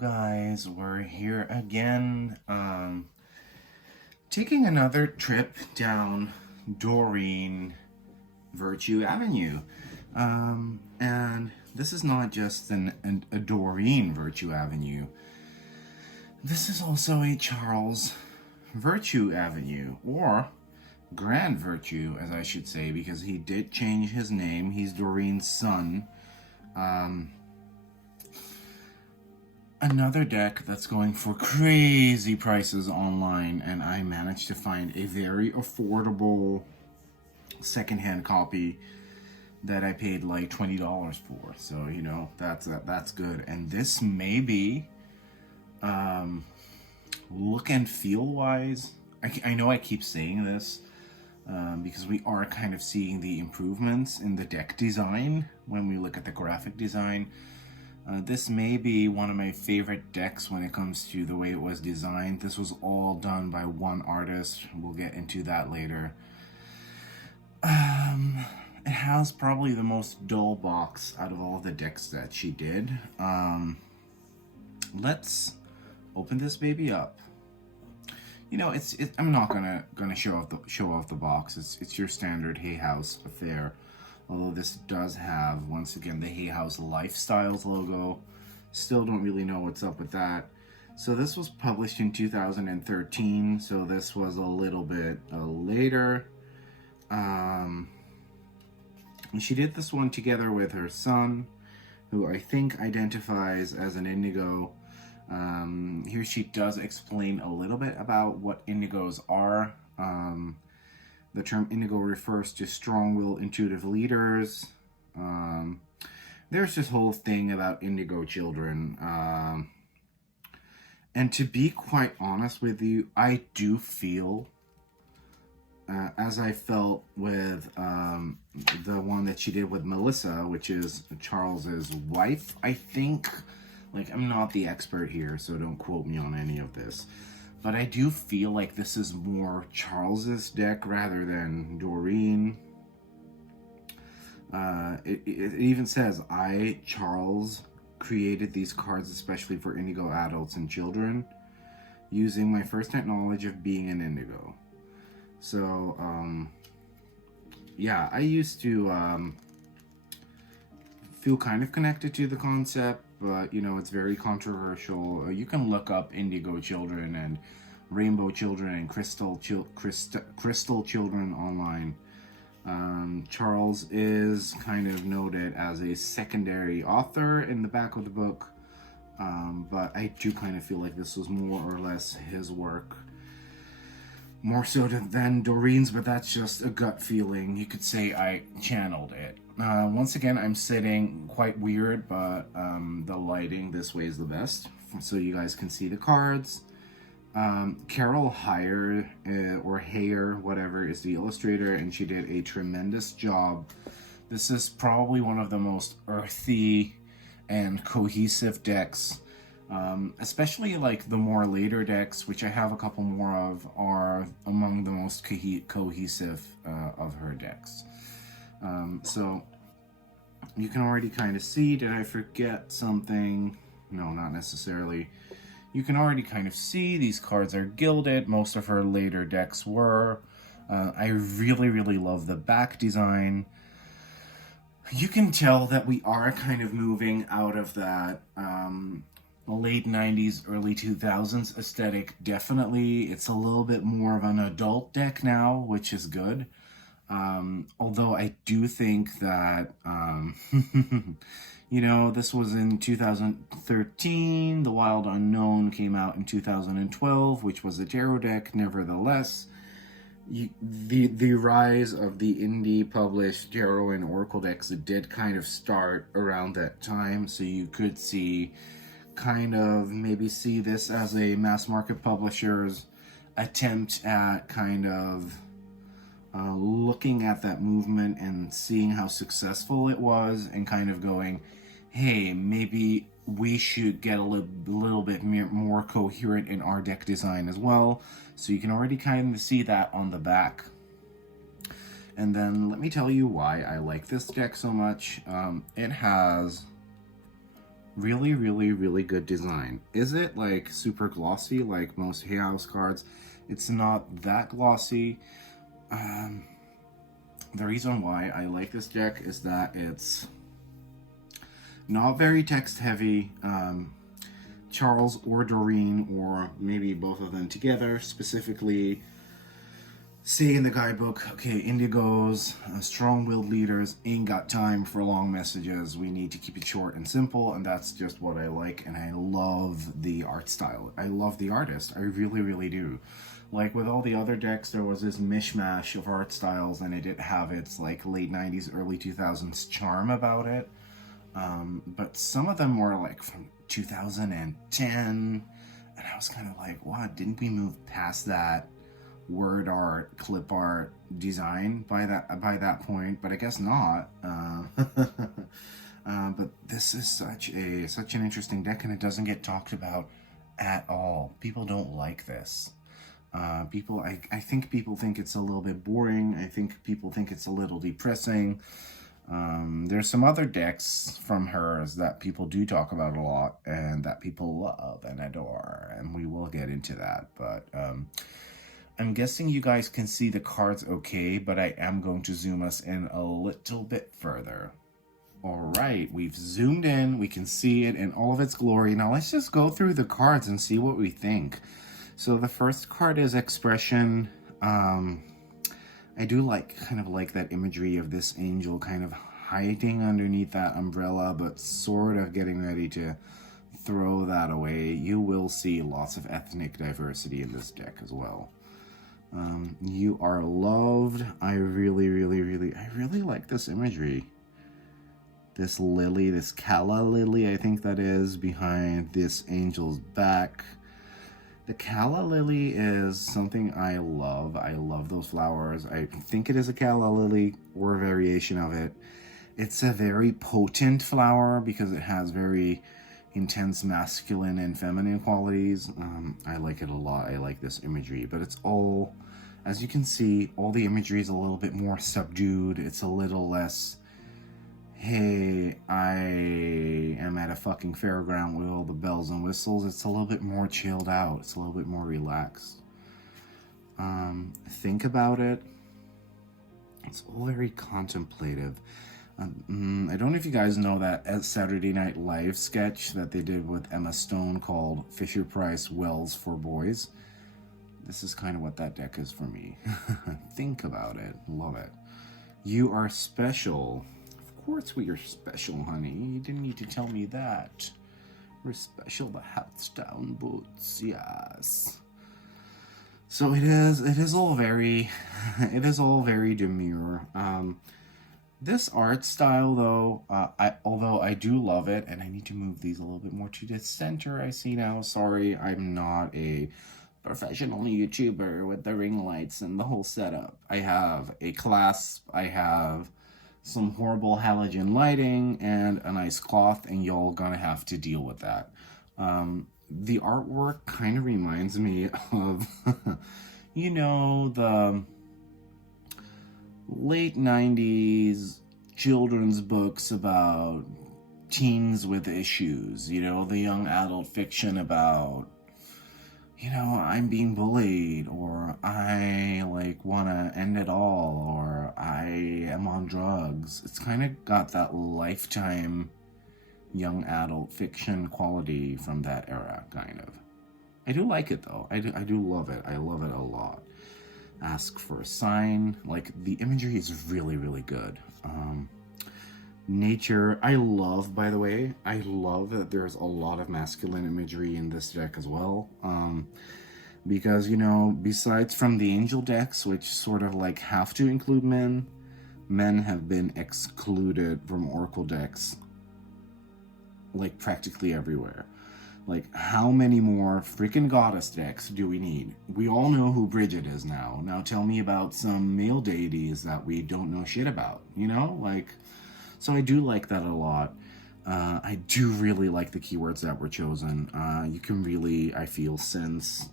Guys, we're here again, taking another trip down Doreen Virtue Avenue. And this is not just a Doreen Virtue Avenue. This is also a Charles Virtue Avenue, or Grand Virtue, as I should say, because he did change his name. He's Doreen's son. Another deck that's going for crazy prices online, and I managed to find a very affordable secondhand copy that I paid like $20 for. So, you know, that's good. And this may be, look and feel wise, I know I keep saying this, because we are kind of seeing the improvements in the deck design when we look at the graphic design. This may be one of my favorite decks when it comes to the way it was designed. This was all done by one artist. We'll get into that later. It has probably the most dull box out of all of the decks that she did. Let's open this baby up. You know, I'm not gonna show off the box. It's your standard Hay House affair. Although this does have, once again, the Hay House Lifestyles logo. Still don't really know what's up with that. So this was published in 2013, so this was a little bit later. She did this one together with her son, who I think identifies as an Indigo. Here she does explain a little bit about what Indigos are. The term Indigo refers to strong-willed, intuitive leaders. There's this whole thing about Indigo children. And to be quite honest with you, I do feel, as I felt with the one that she did with Melissa, which is Charles's wife, I think. Like, I'm not the expert here, so don't quote me on any of this. But I do feel like this is more Charles's deck rather than Doreen. It even says, Charles, created these cards especially for Indigo adults and children, using my first-hand knowledge of being an Indigo. So, yeah, I used to feel kind of connected to the concept, but, you know, it's very controversial. You can look up Indigo children and Rainbow children and Crystal children online. Charles is kind of noted as a secondary author in the back of the book, but I do kind of feel like this was more or less his work. More so than Doreen's, but that's just a gut feeling. You could say I channeled it. Once again, I'm sitting quite weird, but the lighting this way is the best, so you guys can see the cards. Carol Heyer, or Hayer, whatever, is the illustrator, and she did a tremendous job. This is probably one of the most earthy and cohesive decks. Especially like the more later decks, which I have a couple more of, are among the most cohesive of her decks. So you can already kind of see, did I forget something? No, not necessarily. You can already kind of see these cards are gilded. Most of her later decks were. I really love the back design. You can tell that we are kind of moving out of that late 90s, early 2000s aesthetic. Definitely, it's a little bit more of an adult deck now, which is good. Although I do think that, you know, this was in 2013. The Wild Unknown came out in 2012, which was a tarot deck. Nevertheless, the rise of the indie published tarot and oracle decks did kind of start around that time. So you could see, kind of maybe see this as a mass market publisher's attempt at kind of looking at that movement and seeing how successful it was, and kind of going, hey, maybe we should get a little bit more coherent in our deck design as well. So you can already kind of see that on the back. And then let me tell you why I like this deck so much. It has Really, really, really good design. Is it like super glossy like most Hay House cards? It's not that glossy. The reason why I like this deck is that it's not very text heavy. Charles or Doreen, or maybe both of them together, specifically say in the guidebook, okay, Indigos, strong-willed leaders, ain't got time for long messages. We need to keep it short and simple, and that's just what I like, and I love the art style. I love the artist. I really, really do. Like with all the other decks, there was this mishmash of art styles, and it did have its like late 90s, early 2000s charm about it. But some of them were like from 2010, and I was kind of like, what? Didn't we move past that word art, clip art design by that point? But I guess not. But this is such an interesting deck, and it doesn't get talked about at all. People don't like this. I think people think it's a little bit boring. I think people think it's a little depressing. There's some other decks from hers that people do talk about a lot and that people love and adore, and we will get into that. But I'm guessing you guys can see the cards okay, but I am going to zoom us in a little bit further. All right, we've zoomed in. We can see it in all of its glory. Now let's just go through the cards and see what we think. So the first card is Expression. I do kind of like that imagery of this angel kind of hiding underneath that umbrella, but sort of getting ready to throw that away. You will see lots of ethnic diversity in this deck as well. You are loved. I really like this imagery. This lily, this calla lily, I think that is, behind this angel's back. The calla lily is something I love. I love those flowers. I think it is a calla lily or a variation of it. It's a very potent flower because it has very intense masculine and feminine qualities. I like it a lot. I like this imagery, but it's all, as you can see, all the imagery is a little bit more subdued. It's a little less, hey, I am at a fucking fairground with all the bells and whistles. It's a little bit more chilled out. It's a little bit more relaxed. Think about it. It's all very contemplative. I don't know if you guys know that Saturday Night Live sketch that they did with Emma Stone called Fisher-Price Wells for Boys. This is kind of what that deck is for me. Think about it. Love it. You are special. Of course we are special, honey. You didn't need to tell me that. We're special, the hats down boots, yes. So it is all very demure. This art style, though, although I do love it, and I need to move these a little bit more to the center, I see now. Sorry, I'm not a professional YouTuber with the ring lights and the whole setup. I have a clasp, I have some horrible halogen lighting, and a nice cloth, and y'all gonna have to deal with that. The artwork kind of reminds me of, you know, the late 90s children's books about teens with issues, you know, the young adult fiction about, you know, I'm being bullied, or I want to end it all, or I am on drugs. It's kind of got that Lifetime young adult fiction quality from that era, kind of. I do like it, though. I do love it. I love it a lot. Ask for a sign. Like, the imagery is really good. Nature, I love, by the way, I love that there's a lot of masculine imagery in this deck as well. Because, you know, besides from the angel decks, which sort of like have to include men have been excluded from oracle decks, like, practically everywhere. Like, how many more freaking goddess decks do we need? We all know who Bridget is now. Now tell me about some male deities that we don't know shit about, you know? Like, so I do like that a lot. I do really like the keywords that were chosen. You can really, I feel, sense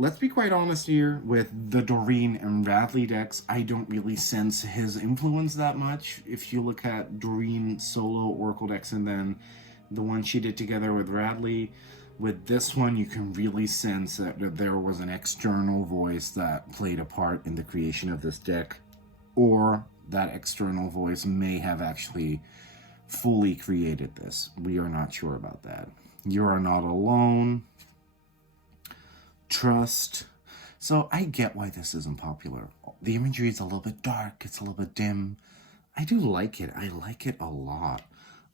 let's be quite honest here, with the Doreen and Radley decks, I don't really sense his influence that much. If you look at Doreen solo Oracle decks and then the one she did together with Radley, with this one you can really sense that there was an external voice that played a part in the creation of this deck, or that external voice may have actually fully created this. We are not sure about that. You are not alone. Trust. So I get why this isn't popular. The imagery is a little bit dark. It's a little bit dim. I do like it. I like it a lot.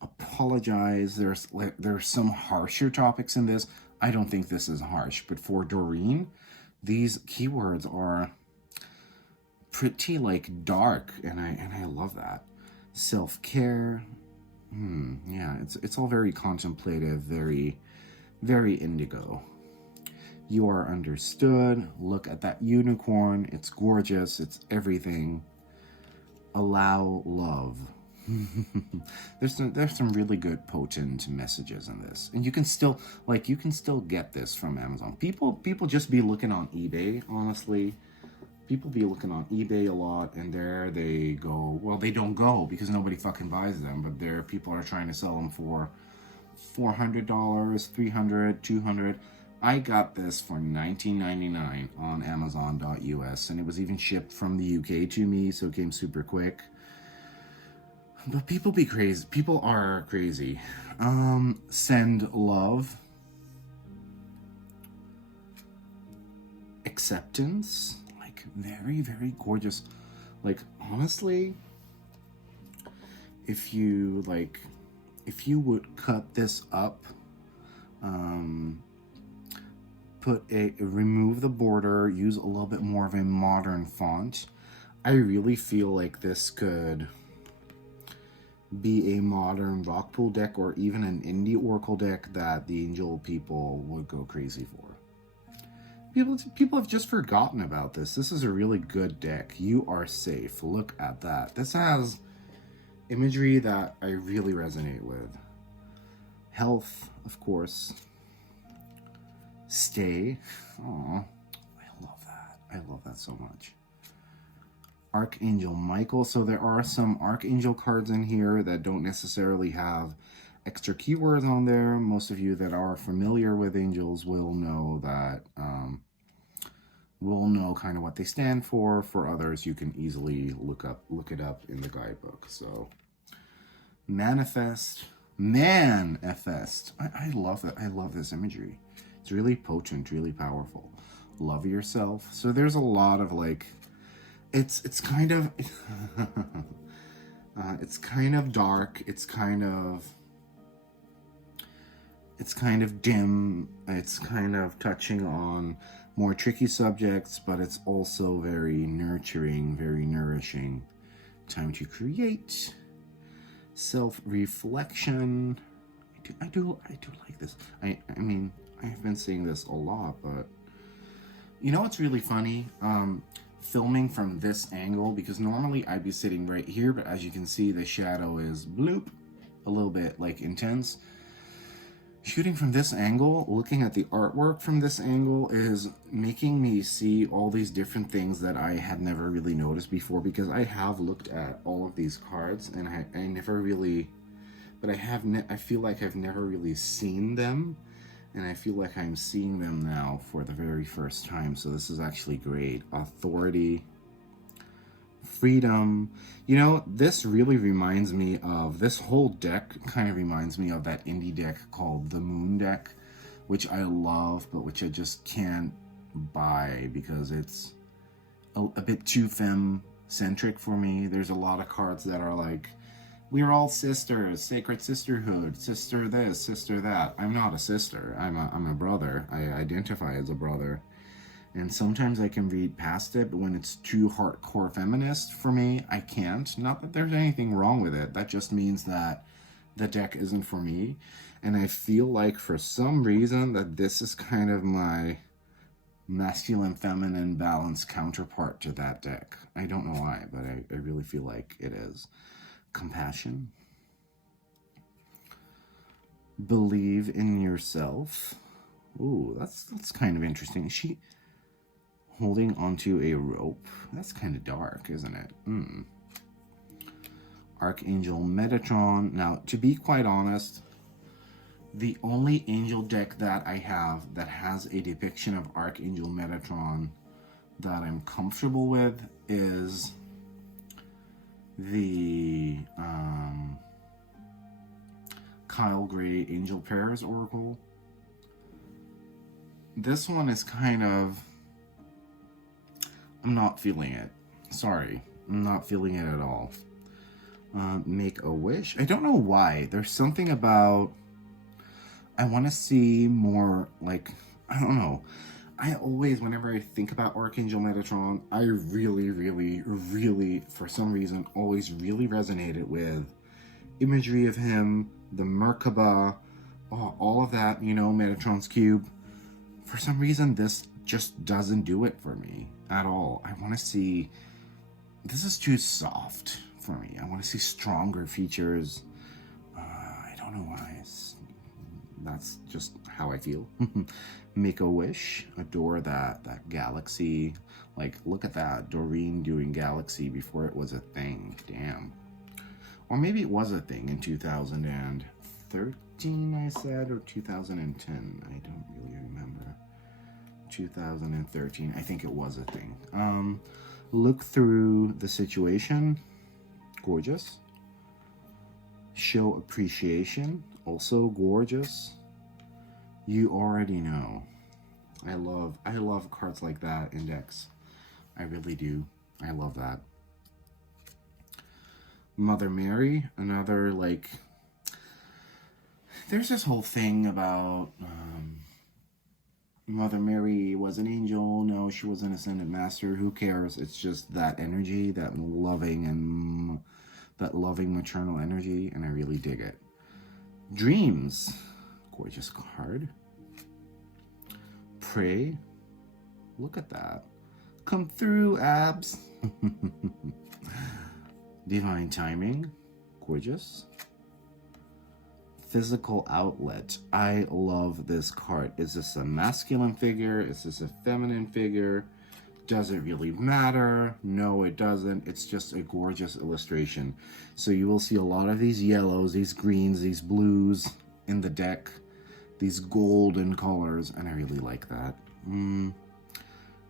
Apologize. There's some harsher topics in this. I don't think this is harsh. But for Doreen, these keywords are pretty like dark. And I love that. Self-care. Yeah, it's all very contemplative, very, very indigo. You are understood. Look at that unicorn. It's gorgeous. It's everything. Allow love. There's some really good potent messages in this, and you can still get this from Amazon. People just be looking on eBay. Honestly, people be looking on eBay a lot, and there they go. Well, they don't go because nobody fucking buys them, but there people are trying to sell them for $400, $300, $200. I got this for $19.99 on Amazon.us, and it was even shipped from the UK to me, so it came super quick. But people be crazy. People are crazy. Send love. Acceptance. Like, very, very gorgeous. Like, honestly, if you would cut this up, remove the border, use a little bit more of a modern font, I really feel like this could be a modern Rockpool deck or even an indie Oracle deck that the Angel people would go crazy for. People have just forgotten about this. This is a really good deck. You are safe. Look at that. This has imagery that I really resonate with. Health, of course. Stay. Aw, I love that. I love that so much. Archangel Michael. So there are some Archangel cards in here that don't necessarily have extra keywords on there. Most of you that are familiar with angels will know that, will know kind of what they stand for. For others, you can easily look it up in the guidebook. So manifest. I love it. I love this imagery. It's really potent, really powerful. Love yourself. So there's a lot of like, it's kind of, it's kind of dark. It's kind of dim. It's kind of touching on more tricky subjects, but it's also very nurturing, very nourishing. Time to create. Self-reflection. I do like this. I mean, I've been seeing this a lot, but you know what's really funny? Filming from this angle, because normally I'd be sitting right here, but as you can see, the shadow is bloop, a little bit like intense. Shooting from this angle, looking at the artwork from this angle is making me see all these different things that I had never really noticed before, because I have looked at all of these cards and I never really, but I feel like I've never really seen them, and I feel like I'm seeing them now for the very first time. So this is actually great. Authority, freedom. You know, this really reminds me of, this whole deck kind of reminds me of that indie deck called the Moon deck, which I love, but which I just can't buy because it's a bit too femme-centric for me. There's a lot of cards that are like, we're all sisters, sacred sisterhood, sister this, sister that. I'm not a sister. I'm a brother. I identify as a brother. And sometimes I can read past it, but when it's too hardcore feminist for me, I can't. Not that there's anything wrong with it. That just means that the deck isn't for me. And I feel like for some reason that this is kind of my masculine-feminine balanced counterpart to that deck. I don't know why, but I really feel like it is. Compassion. Believe in yourself. Ooh, that's kind of interesting. Holding onto a rope. That's kind of dark, isn't it? Archangel Metatron. Now, to be quite honest, the only angel deck that I have that has a depiction of Archangel Metatron that I'm comfortable with is the Kyle Gray Angel Pairs Oracle. This one is kind of... I'm not feeling it. Sorry, I'm not feeling it at all. Make a wish. I don't know why. There's something about... I want to see more, like, I don't know. I always, whenever I think about Archangel Metatron, I really, for some reason, always really resonated with imagery of him, the Merkaba, all of that, you know, Metatron's cube. For some reason, this just doesn't do it for me at all. I want to see... This is too soft for me. I want to see stronger features. I don't know why. That's just how I feel. Make a wish. Adore that galaxy. Like, look at that. Doreen doing galaxy before it was a thing. Damn. Or maybe it was a thing in 2013, I said, or 2010. I don't really remember. 2013. I think it was a thing. Look through the situation. Gorgeous. Show appreciation. Also gorgeous. You already know. I love cards like that in decks. I really do. I love that. Mother Mary, another, like, there's this whole thing about Mother Mary was an angel. No, she was an ascended master. Who cares? It's just that energy, that loving maternal energy, and I really dig it. Dreams. Gorgeous card. Pray. Look at that. Come through, abs. Divine timing. Gorgeous. Physical outlet. I love this card. Is this a masculine figure? Is this a feminine figure? Does it really matter? No, it doesn't. It's just a gorgeous illustration. So you will see a lot of these yellows, these greens, these blues in the deck, these golden colors, and I really like that.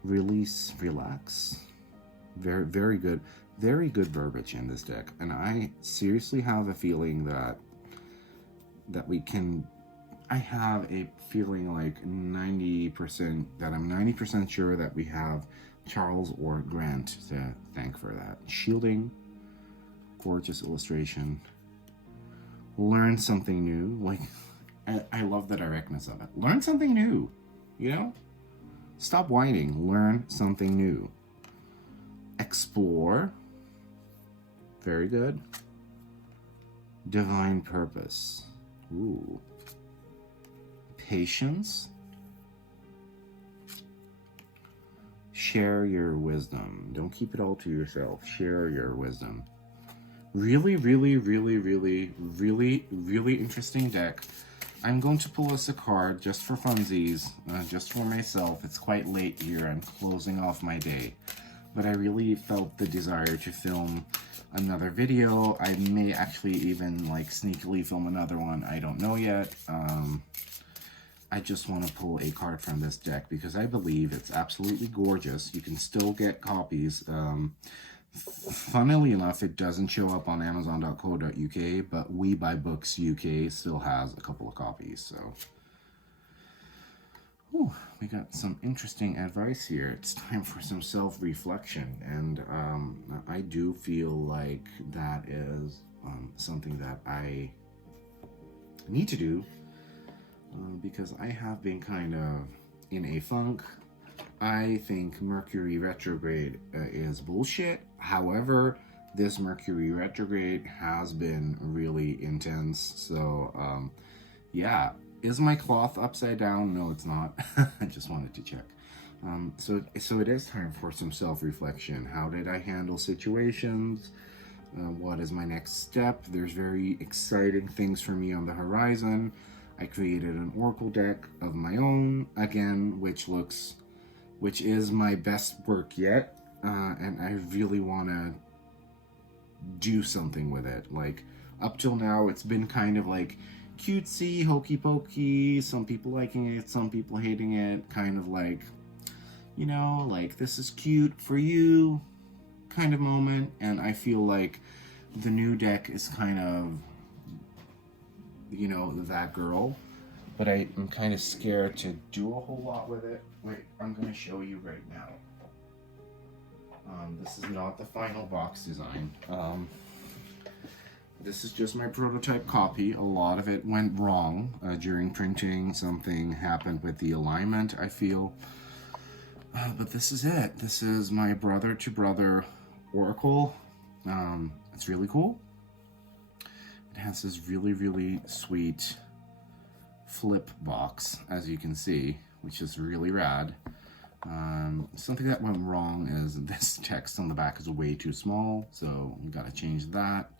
Release, relax. Very good verbiage in this deck, and I seriously have a feeling that we can... I have a feeling like 90%, that I'm 90% sure that we have Charles or Grant to thank for that. Shielding, gorgeous illustration. Learn something new. Like, I love the directness of it. Learn something new, you know? Stop whining. Learn something new. Explore. Very good. Divine purpose. Ooh. Patience. Share your wisdom. Don't keep it all to yourself. Share your wisdom. Really interesting deck. I'm going to pull us a card just for funsies, just for myself. It's quite late here. I'm closing off my day. But I really felt the desire to film another video. I may actually even, like, sneakily film another one. I don't know yet. I just want to pull a card from this deck because I believe it's absolutely gorgeous. You can still get copies. Funnily enough, it doesn't show up on Amazon.co.uk, but We Buy Books UK still has a couple of copies. So, whew, we got some interesting advice here. It's time for some self-reflection, and I do feel like that is something that I need to do. Because I have been kind of in a funk. I think Mercury retrograde is bullshit. However, this Mercury retrograde has been really intense. So, yeah. Is my cloth upside down? No, it's not. I just wanted to check. So it is time for some self-reflection. How did I handle situations? What is my next step? There's very exciting things for me on the horizon. I created an oracle deck of my own, again, which looks which is my best work yet, and I really want to do something with it. Like, up till now, it's been kind of like cutesy, hokey pokey, some people liking it, some people hating it, kind of like, you know, like, this is cute for you kind of moment. And I feel like the new deck is kind of, you know, that girl, but I'm kind of scared to do a whole lot with it. Wait, I'm going to show you right now. This is not the final box design. This is just my prototype copy. A lot of it went wrong during printing. Something happened with the alignment, I feel. But this is it. This is my brother-to-brother oracle. It's really cool. It has this really, really sweet flip box, as you can see, which is really rad. Something that went wrong is this text on the back is way too small, so we gotta change that.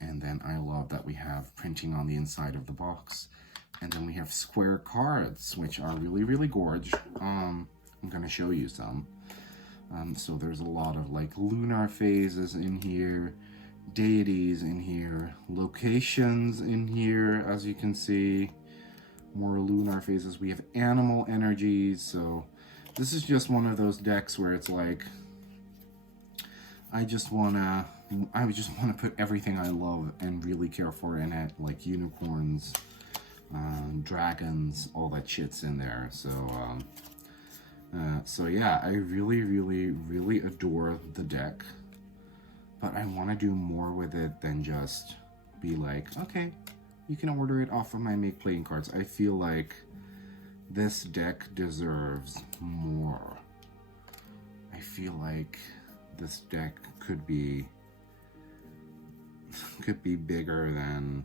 And then I love that we have printing on the inside of the box. And then we have square cards, which are really, really gorgeous. I'm gonna show you some. So there's a lot of like lunar phases in here, deities in here, locations in here, as you can see. More lunar phases. We have animal energies. So this is just one of those decks where it's like, I just wanna put everything I love and really care for in it, like unicorns, dragons, all that shit's in there. So yeah, I really, really, really adore the deck, but I want to do more with it than just be like, okay, you can order it off of my Make Playing Cards. I feel like this deck deserves more. I feel like this deck could be bigger than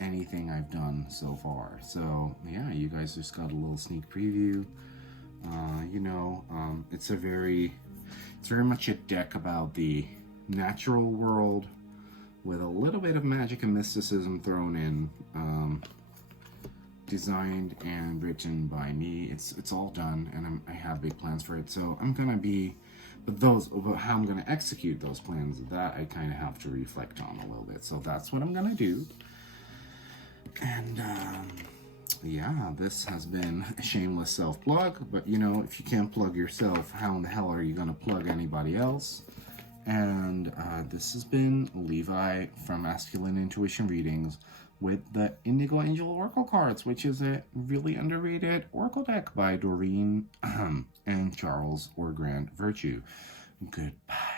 anything I've done so far. So yeah, you guys just got a little sneak preview. You know, it's very much a deck about the natural world with a little bit of magic and mysticism thrown in. Designed and written by me. It's all done, and I have big plans for it. So I'm gonna be, but how I'm gonna execute those plans, that I kind of have to reflect on a little bit. So that's what I'm gonna do. And yeah, this has been a shameless self-plug, but you know, if you can't plug yourself, how in the hell are you gonna plug anybody else? And this has been Levi from Masculine Intuition Readings with the Indigo Angel Oracle cards, which is a really underrated oracle deck by Doreen and Charles or Grant Virtue. Goodbye.